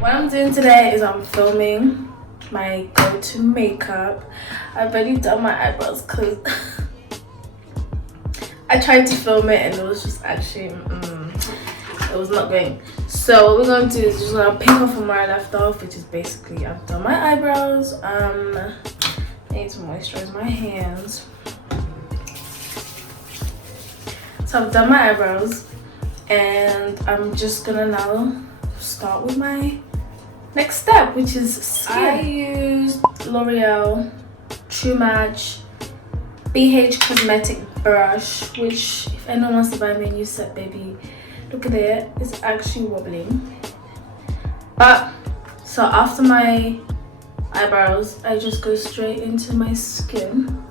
What I'm doing today is I'm filming my go-to makeup. I've already done my eyebrows because I tried to film it and it was just actually it was not going. So what we're going to do is just gonna pick up from where I left off, which is basically I've done my eyebrows. I need to moisturize my hands. So I've done my eyebrows and I'm just gonna now start with my next step, which is skin. I used L'Oreal True Match BH Cosmetic brush, which if anyone wants to buy me a new set, baby, look at it, it's actually wobbling. But so after my eyebrows, I just go straight into my skin.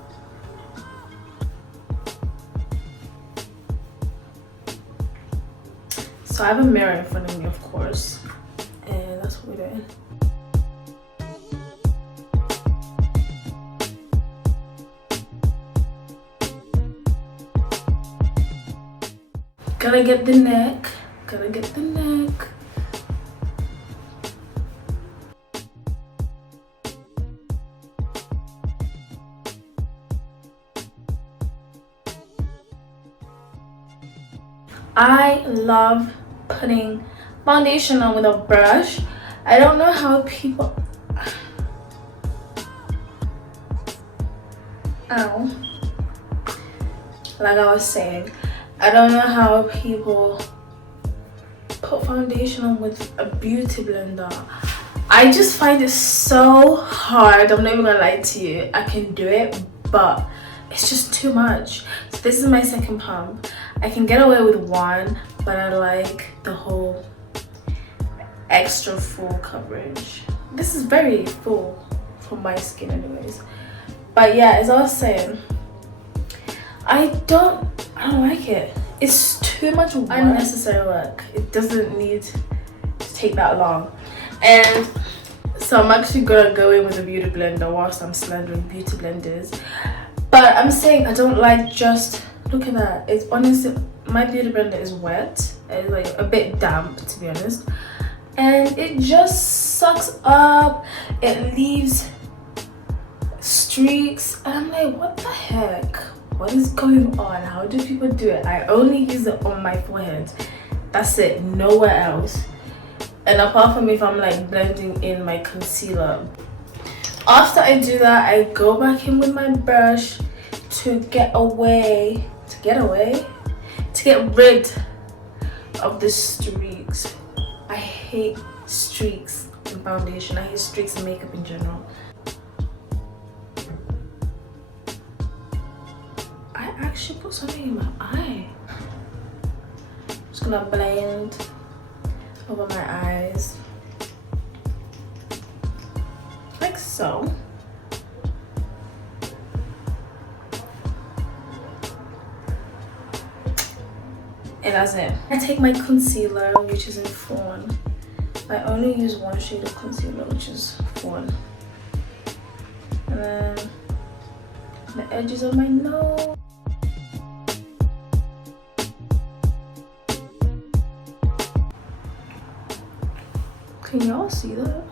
So I have a mirror in front of me, of course, and that's what we're doing. Gotta get the neck, gotta get the neck. I love putting foundation on with a brush. I don't know how people... Ow. Like I was saying, I don't know how people put foundation on with a beauty blender. I just find it so hard. I'm not even gonna lie to you. I can do it, but it's just too much. So this is my second pump. I can get away with one, but I like the whole extra full coverage. This is very full for my skin anyways. But yeah, as I was saying, I don't like it. It's too much work. Unnecessary work. It doesn't need to take that long. And so I'm actually gonna go in with a beauty blender whilst I'm slandering beauty blenders. But I'm saying I don't like just, look at that. It's honestly, my beauty blender is wet. It's like a bit damp, to be honest. And it just sucks up. It leaves streaks. And I'm like, what the heck? What is going on? How do people do it? I only use it on my forehead. That's it, nowhere else. And apart from if I'm like blending in my concealer. After I do that, I go back in with my brush to get rid of the streaks. I hate streaks in foundation. I hate streaks in makeup in general. I actually put something in my eye. I'm just gonna blend over my eyes like so. And that's it. I take my concealer, which is in Fawn. I only use one shade of concealer, which is Fawn. And then the edges of my nose. Can y'all see that?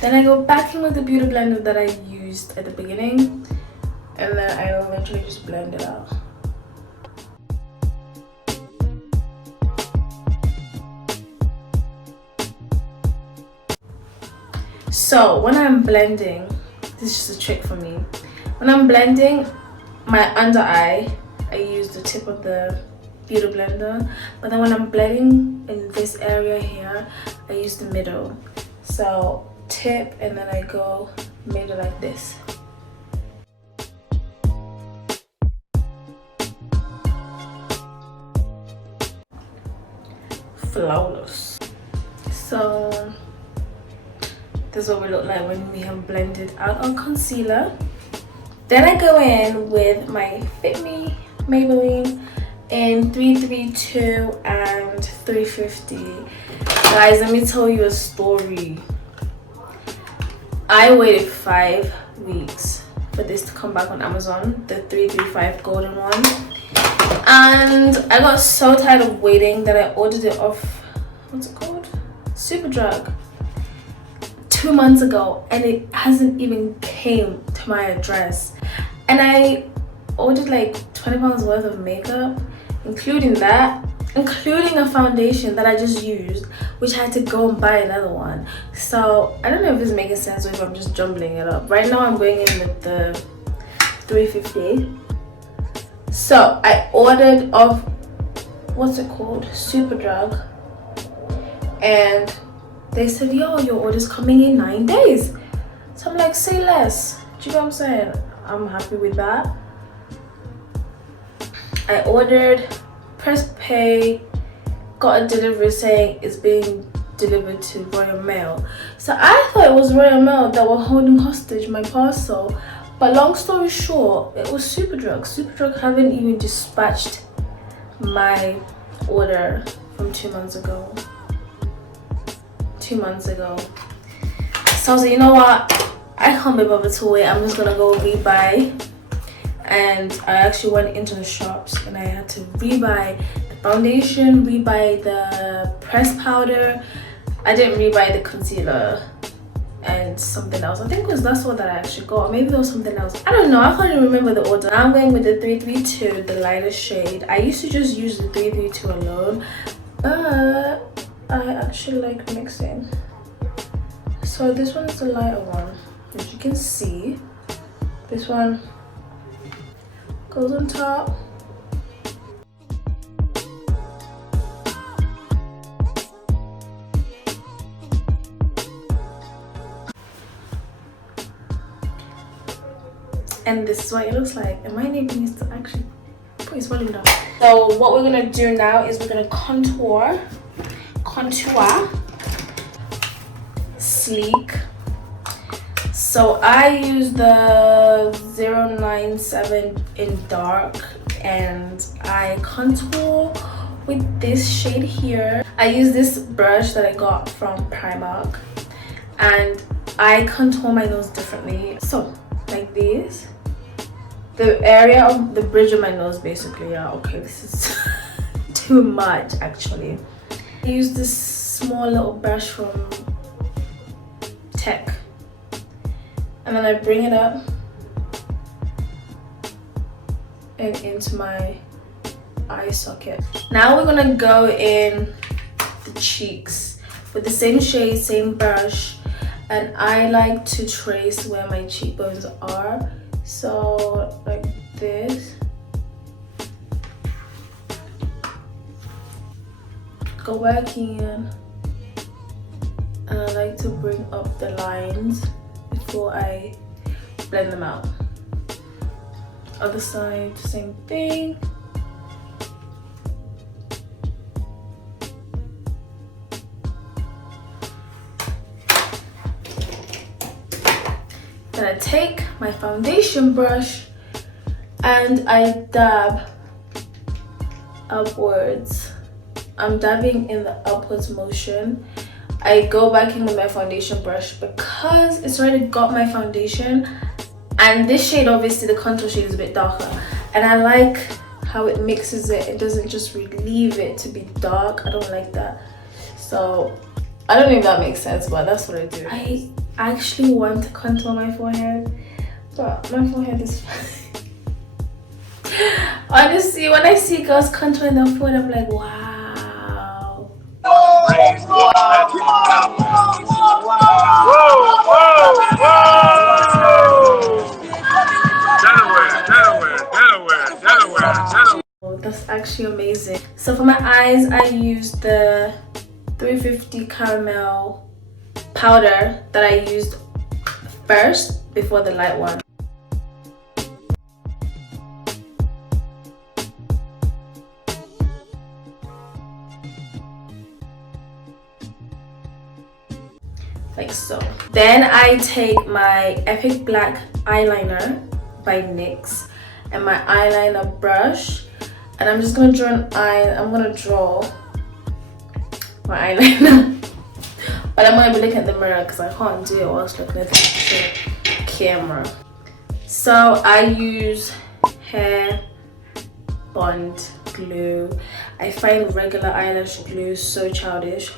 Then I go back in with the beauty blender that I used at the beginning, and then I eventually just blend it out. So when I'm blending, this is just a trick for me. When I'm blending my under eye, I use the tip of the beauty blender, but then when I'm blending in this area here, I use the middle. So tip, and then I go middle like this. Flawless. So this is what we look like when we have blended out our concealer. Then I go in with my Fit Me Maybelline in 332 and 350. Guys, let me tell you a story. I waited 5 weeks for this to come back on Amazon, the 335 golden one. And I got so tired of waiting that I ordered it off, what's it called? Superdrug 2 months ago, and it hasn't even came to my address. And I ordered like 20 pounds worth of makeup, including a foundation that I just used, which I had to go and buy another one. So I don't know if this is making sense or if I'm just jumbling it up. Right now I'm going in with the 350. So I ordered off, what's it called, Superdrug, and they said, yo, your order's coming in 9 days. So I'm like, say less. Do you know what I'm saying? I'm happy with that. I ordered, pressed pay, got a delivery saying it's being delivered to Royal Mail. So I thought it was Royal Mail that were holding hostage my parcel. But long story short, it was Superdrug. Superdrug haven't even dispatched my order from 2 months ago. 2 months ago. So I was like, you know what? I can't be bothered to wait. I'm just gonna go rebuy. And I actually went into the shops and I had to rebuy the foundation, rebuy the pressed powder. I didn't rebuy the concealer and something else. I think that's what that I actually got. Maybe there was something else. I don't know. I can't even remember the order. Now I'm going with the 332, the lighter shade. I used to just use the 332 alone, but I actually like mixing. So this one is the lighter one. As you can see, this one goes on top. And this is what it looks like. And my neighbor needs to actually put his volume down. So what we're gonna do now is we're gonna contour, sleek. So I use the 097 in dark, and I contour with this shade here. I use this brush that I got from Primark, and I contour my nose differently. So like this, the area of the bridge of my nose basically. Yeah, okay, this is too much actually. I use this small little brush from Tech, and then I bring it up and into my eye socket. Now we're gonna go in the cheeks with the same shade, same brush, and I like to trace where my cheekbones are. So like this. Go back in, and I like to bring up the lines before I blend them out. Other side, same thing. Then I take my foundation brush and I dab upwards. I'm dabbing in the upwards motion. I go back in with my foundation brush because it's already got my foundation, and this shade, obviously the contour shade, is a bit darker, and I like how it mixes it. It doesn't just relieve it to be dark. I don't like that. So I don't know if that makes sense, but that's what I do. I actually want to contour my forehead, but my forehead is fine. Honestly, when I see girls contouring their forehead, I'm like, wow. Delaware. Oh, that's actually amazing. So for my eyes, I used the 350 caramel powder that I used first before the light one. Like so. Then I take my Epic Black eyeliner by NYX and my eyeliner brush, and I'm just gonna draw an eye. I'm gonna draw my eyeliner, but I'm gonna be looking at the mirror because I can't do it whilst looking at the camera. So I use hair bond glue. I find regular eyelash glue so childish.